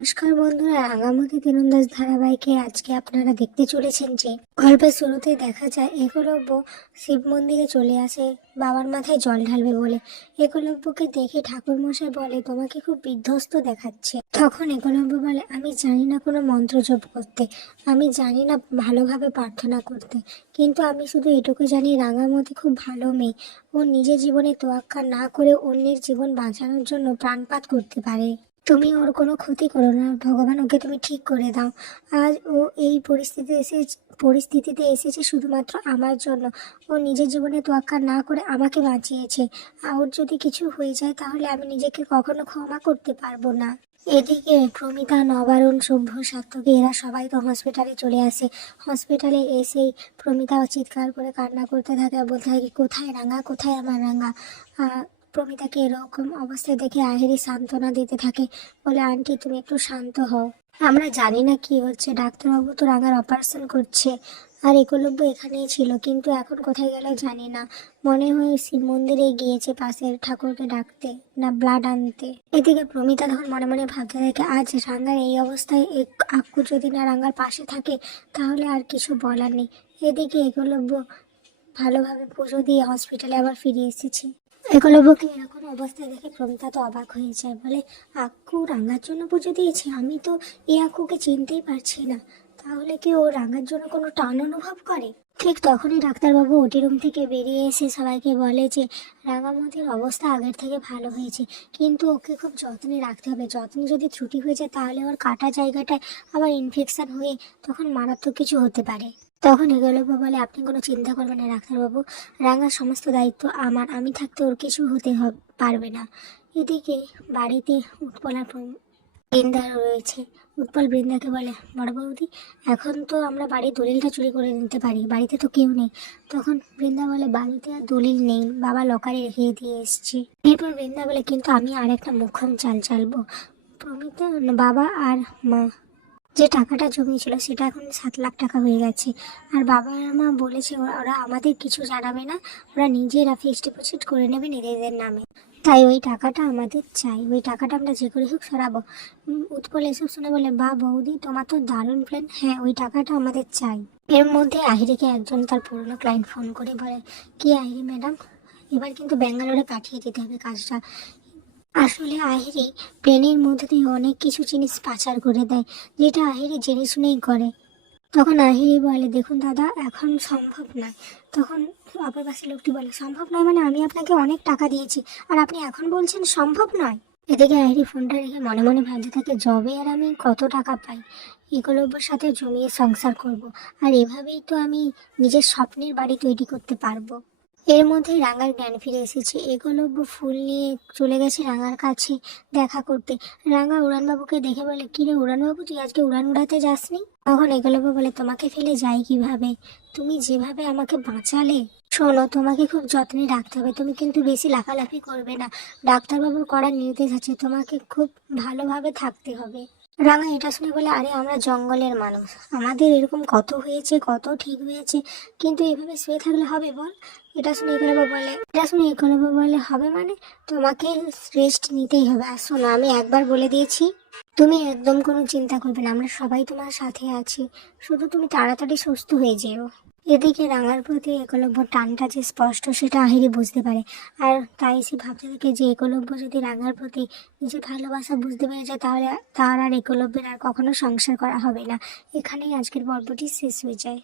নমস্কার বন্ধুরা রাঙামতি তীরন্দাজ ধারাবাহিকে আজকে আপনারা দেখতে চলেছেন যে, গল্পের শুরুতেই দেখা যায় একলব্য শিব মন্দিরে চলে আসে, বাবার মাথায় জল ঢালবে বলে। একলব্যকে দেখে ঠাকুর মশাই বলে, তোমাকে খুব বিধ্বস্ত দেখাচ্ছে। তখন একলব্য বলে, আমি জানি না কোনো মন্ত্র জপ করতে, আমি জানি না ভালোভাবে প্রার্থনা করতে, কিন্তু আমি শুধু এটুকু জানি, রাঙামতি খুব ভালো মেয়ে। ও নিজের জীবনে তোয়াক্কা না করে অন্যের জীবন বাঁচানোর জন্য প্রাণপাত করতে পারে। তুমি ওর কোনো ক্ষতি করো না। ভগবান, ওকে তুমি ঠিক করে দাও। আজ ও এই পরিস্থিতিতে এসে, পরিস্থিতিতে এসেছে শুধুমাত্র আমার জন্য। ও নিজের জীবনে তোয়াক্কা না করে আমাকে বাঁচিয়েছে। ওর যদি কিছু হয়ে যায়, তাহলে আমি নিজেকে কখনো ক্ষমা করতে পারব না। এদিকে প্রমিতা, নবারুণ সভ্য সার্থকী এরা সবাই তো হসপিটালে চলে আসে। হসপিটালে এসেই প্রমিতা চিৎকার করে কান্না করতে থাকে বলতে থাকে, কোথায় রাঙা? কোথায় আমার রাঙা? প্রমিতাকে এরকম অবস্থায় দেখে আহিরি সান্ত্বনা দিতে থাকে বলে, আন্টি, তুমি একটু শান্ত হও। আমরা জানি না কি হচ্ছে। ডাক্তারবাবু তো রাঙার অপারেশন করছে। আর একলব্য এখানেই ছিল, কিন্তু এখন কোথায় গেল জানি না। মনে হয় শিব মন্দিরে গিয়েছে পাশের ঠাকুরকে ডাকতে, না ব্লাড আনতে। এদিকে প্রমিতা তখন মনে মনে ভাবতে থাকে, আজ রাঙ্গার এই অবস্থায় এক- আক্কু যদি না রাঙ্গার পাশে থাকে, তাহলে আর কিছু বলার নেই। এদিকে একলব্য ভালোভাবে পুজো দিয়ে হসপিটালে আবার ফিরে এসেছে। একলব্যকে এরকম অবস্থায় দেখে প্রমিতা তো অবাক হয়ে যায়, বলে, আক্কু, রাঙার জন্য পুজো দিয়েছে, আমি তো এই আক্কুকে চিনতেই পারছি না। তাহলে কি ও রাঙার জন্য কোনো টান অনুভব করে? ঠিক তখনই ডাক্তারবাবু ওটি রুম থেকে বেরিয়ে এসে সবাইকে বলে যে, রাঙামতির অবস্থা আগের থেকে ভালো হয়েছে, কিন্তু ওকে খুব যত্নে রাখতে হবে। যত্নে যদি ত্রুটি হয়ে যায়, তাহলে ওর কাটা জায়গাটায় আবার ইনফেকশন হয়ে তখন মারাত্মক কিছু হতে পারে। তখন এগুলোবো বলে, আপনি কোনো চিন্তা করবেন না ডাক্তারবাবু। রাঙার সমস্ত দায়িত্ব আমার। আমি থাকতে ওর কিছু হতে পারবে না। এদিকে বাড়িতে উৎপলার বৃন্দা রয়েছে। উৎপল বৃন্দাকে বলে, বড় বৌদি, এখন তো আমরা বাড়ির দলিলটা চুরি করে নিতে পারি। বাড়িতে তো কেউ নেই। তখন বৃন্দা বলে, বাড়িতে আর দলিল নেই। বাবা লকারে রেখে দিয়ে এসছি। এরপর বৃন্দা বলে, কিন্তু আমি আর একটা মুখ্যম চাল চালবো। প্রমিতা, বাবা আর মা যে টাকাটা জমিয়েছিল সেটা এখন সাত লাখ টাকা হয়ে গেছে। আর বাবা মা বলেছে, ওরা ওরা আমাদের কিছু জানাবে না। ওরা নিজেরা ফিক্সড ডিপোজিট করে নেবে নিজেদের নামে। তাই ওই টাকাটা আমাদের চাই। ওই টাকাটা আমরা যে করে হোক সরাবো। উৎপল এসব শুনে বলে, বা বৌদি, তোমার তো দারুণ প্ল্যান হ্যাঁ ওই টাকাটা আমাদের চাই। এর মধ্যে আহিরিকে একজন তার পুরনো ক্লায়েন্ট ফোন করে বলে, কি আহিরি ম্যাডাম এবার কিন্তু ব্যাঙ্গালোরে পাঠিয়ে দিতে হবে কাজটা। আসলে আহিরি, প্লেনের মধ্যে দিয়ে অনেক কিছু জিনিস পাচার করে দেয়, যেটা আহিরি জেনে শুনেই করে। তখন আহিরি বলে, দেখুন দাদা, এখন সম্ভব নয়। তখন অপর পাশে লোকটি বলে, সম্ভব নয় মানে আমি আপনাকে অনেক টাকা দিয়েছি, আর আপনি এখন বলছেন সম্ভব নয়? এদিকে আহিরি ফোনটা রেখে মনে মনে ভাবতে থাকে জবে আর আমি কত টাকা পাই? একলব্যর সাথে জমিয়ে সংসার করব। আর এভাবেই তো আমি নিজের স্বপ্নের বাড়ি তৈরি করতে পারব। এর মধ্যে রাঙার জ্ঞান ফিরে এসেছে। একলব্য ফুল নিয়ে চলে গেছে রাঙার কাছে দেখা করতে। রাঙা উড়ানবাবুকে দেখে বলে কিরে উড়ানবাবু, তুই আজকে উড়ান উড়াতে যাসনি? তখন একলব্য বলে, তোমাকে ফেলে যাই কীভাবে? তুমি যেভাবে আমাকে বাঁচালে, শোনো, তোমাকে খুব যত্নে রাখতে হবে। তুমি কিন্তু বেশি লাফালাফি করবে না। ডাক্তারবাবুর করা নির্দেশ আছে। তোমাকে খুব ভালোভাবে থাকতে হবে। রাঙা, এটা শুনে বলে, আরে, আমরা জঙ্গলের মানুষ। আমাদের এরকম কত হয়েছে, কত ঠিক হয়েছে, কিন্তু এভাবে শুয়ে থাকলে হবে বল? এটা শুনে একলব্য বলে, এটা শুনে একলব্য বলে, হবে মানে? তোমাকে রেস্ট নিতেই হবে। আর শোনো, আমি একবার বলে দিয়েছি, তুমি একদম কোনো চিন্তা করবে না। আমরা সবাই তোমার সাথে আছি। শুধু তুমি তাড়াতাড়ি সুস্থ হয়ে যেও। এদিকে রাঙার প্রতি একলব্য টানটা যে স্পষ্ট, সেটা আহিরি বুঝতে পারে। আর তাই সে ভাবতে থাকে যে, একলব্য যদি রাঙার প্রতি নিজের ভালোবাসা বুঝতে পেরে যায়, তাহলে তার আর একলব্যের আর কখনো সংসার করা হবে না। এখানেই আজকের পর্বটি শেষ হয়ে যায়।